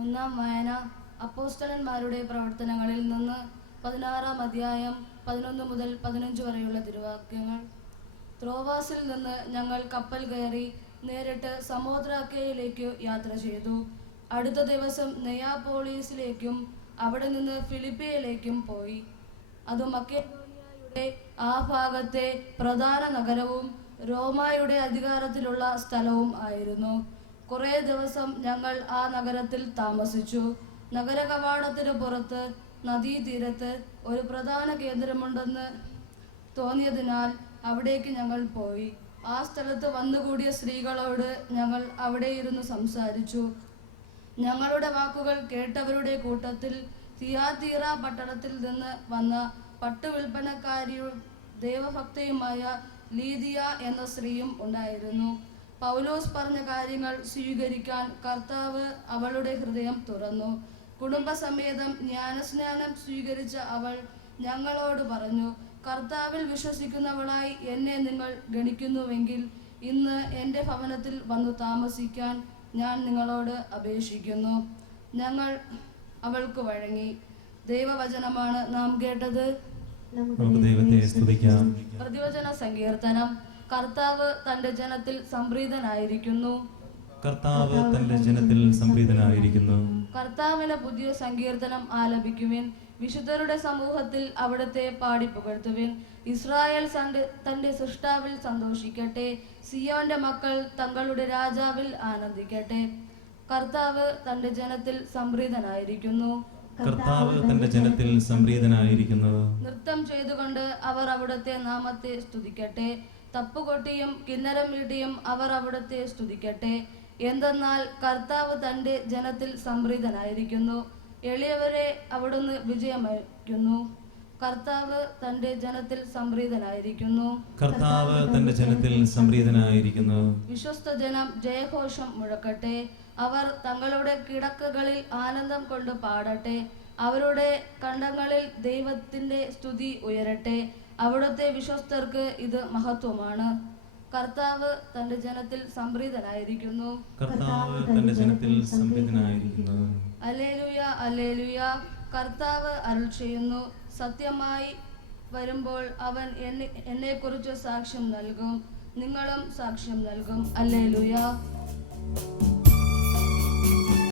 ഒന്നാം വായന അപ്പോസ്തലന്മാരുടെ പ്രവർത്തനങ്ങളിൽ നിന്ന് 16-ാം അധ്യായം 11 മുതൽ 15 വരെയുള്ള തിരുവാക്യങ്ങൾ. ത്രോവാസിൽ നിന്ന് ഞങ്ങൾ കപ്പൽ കയറി നേരിട്ട് സമോദ്രാക്കയിലേക്ക് യാത്ര ചെയ്തു. അടുത്ത ദിവസം നെയാപോളീസിലേക്കും അവിടെ നിന്ന് ഫിലിപ്പിയിലേക്കും പോയി. അത് മക്കെദോനിയയുടെ ആ ഭാഗത്തെ പ്രധാന നഗരവും റോമായുടെ അധികാരത്തിലുള്ള സ്ഥലവും ആയിരുന്നു. കുറേ ദിവസം ഞങ്ങൾ ആ നഗരത്തിൽ താമസിച്ചു. നഗര കവാടത്തിന് പുറത്ത് നദീതീരത്ത് ഒരു പ്രധാന കേന്ദ്രമുണ്ടെന്ന് തോന്നിയതിനാൽ അവിടേക്ക് ഞങ്ങൾ പോയി. ആ സ്ഥലത്ത് വന്നുകൂടിയ സ്ത്രീകളോട് ഞങ്ങൾ അവിടെ ഇരുന്ന് സംസാരിച്ചു. ഞങ്ങളുടെ വാക്കുകൾ കേട്ടവരുടെ കൂട്ടത്തിൽ തിയാതീറ പട്ടണത്തിൽ നിന്ന് വന്ന പട്ടുവിൽപ്പനക്കാരിയും ദൈവഭക്തയുമായ ലീദിയ എന്ന സ്ത്രീയും ഉണ്ടായിരുന്നു. പൗലോസ് പറഞ്ഞ കാര്യങ്ങൾ സ്വീകരിക്കാൻ കർത്താവ് അവളുടെ ഹൃദയം തുറന്നു. കുടുംബസമേതം ജ്ഞാനസ്നാനം സ്വീകരിച്ച അവൾ ഞങ്ങളോട് പറഞ്ഞു, കർത്താവിൽ വിശ്വസിക്കുന്നവളായി എന്നെ നിങ്ങൾ ഗണിക്കുന്നുവെങ്കിൽ ഇന്ന് എൻ്റെ ഭവനത്തിൽ വന്നു താമസിക്കാൻ ഞാൻ നിങ്ങളോട് അപേക്ഷിക്കുന്നു. ഞങ്ങൾ അവൾക്ക് വഴങ്ങി. ദൈവവചനമാണ് നാം കേട്ടത്. പ്രതിവചന സങ്കീർത്തനം. കർത്താവ് തന്റെ ജനത്തിൽ സംപ്രീതനായിരിക്കുന്നു. കർത്താവ് തന്റെ ജനത്തിൽ സംപ്രീതനായിരിക്കുന്നു. കർത്താവിന് പുതിയ സങ്കീർത്തനം ആലപിക്കുവിൻ. വിശുദ്ധരുടെ സമൂഹത്തിൽ അവിടുത്തെ പാടി പുകഴ്ത്തുവിൻ. ഇസ്രായേൽ തന്റെ സൃഷ്ടാവിൽ സന്തോഷിക്കട്ടെ. സിയോന്റെ മക്കൾ തങ്ങളുടെ രാജാവിൽ ആനന്ദിക്കട്ടെ. കർത്താവ് തന്റെ ജനത്തിൽ സംപ്രീതനായിരിക്കുന്നു. കർത്താവ് തന്റെ ജനത്തിൽ സംപ്രീതനായിരിക്കുന്നു. നൃത്തം ചെയ്തുകൊണ്ട് അവർ അവിടുത്തെ നാമത്തെ സ്തുതിക്കട്ടെ. തപ്പുകൊട്ടിയും കിന്നരം മീട്ടിയും അവർ അവിടുത്തെ സ്തുതിക്കട്ടെ. എന്തെന്നാൽ കർത്താവ് തന്റെ ജനത്തിൽ സംപ്രീതനായിരിക്കുന്നു. എളിയവരെ അവിടുന്ന് വിജയമയക്കുന്നു. കർത്താവ് തന്റെ ജനത്തിൽ സംപ്രീതനായിരിക്കുന്നു. കർത്താവ് തന്റെ ജനത്തിൽ സംപ്രീതനായിരിക്കുന്നു. വിശ്വസ്ത ജനം ജയഘോഷം മുഴക്കട്ടെ. അവർ തങ്ങളുടെ കിടക്കകളിൽ ആനന്ദം കൊണ്ട് പാടട്ടെ. അവരുടെ കണ്ടങ്ങളിൽ ദൈവത്തിന്റെ സ്തുതി ഉയരട്ടെ. അവിടുത്തെ വിശ്വസ്തർക്ക് ഇത് മഹത്വമാണ്. കർത്താവ് തന്റെ ജനത്തിൽ സംപ്രീതനായിരിക്കുന്നു. കർത്താവ് തന്റെ ജനത്തിൽ സംപ്രീതനായിരിക്കുന്നു. Hallelujah, hallelujah. കർത്താവ് അരുൾ ചെയ്യുന്നു, സത്യമായി വരുമ്പോൾ അവൻ എന്നെക്കുറിച്ച് സാക്ഷ്യം നൽകും. നിങ്ങളും സാക്ഷ്യം നൽകും. ഹല്ലേലൂയ.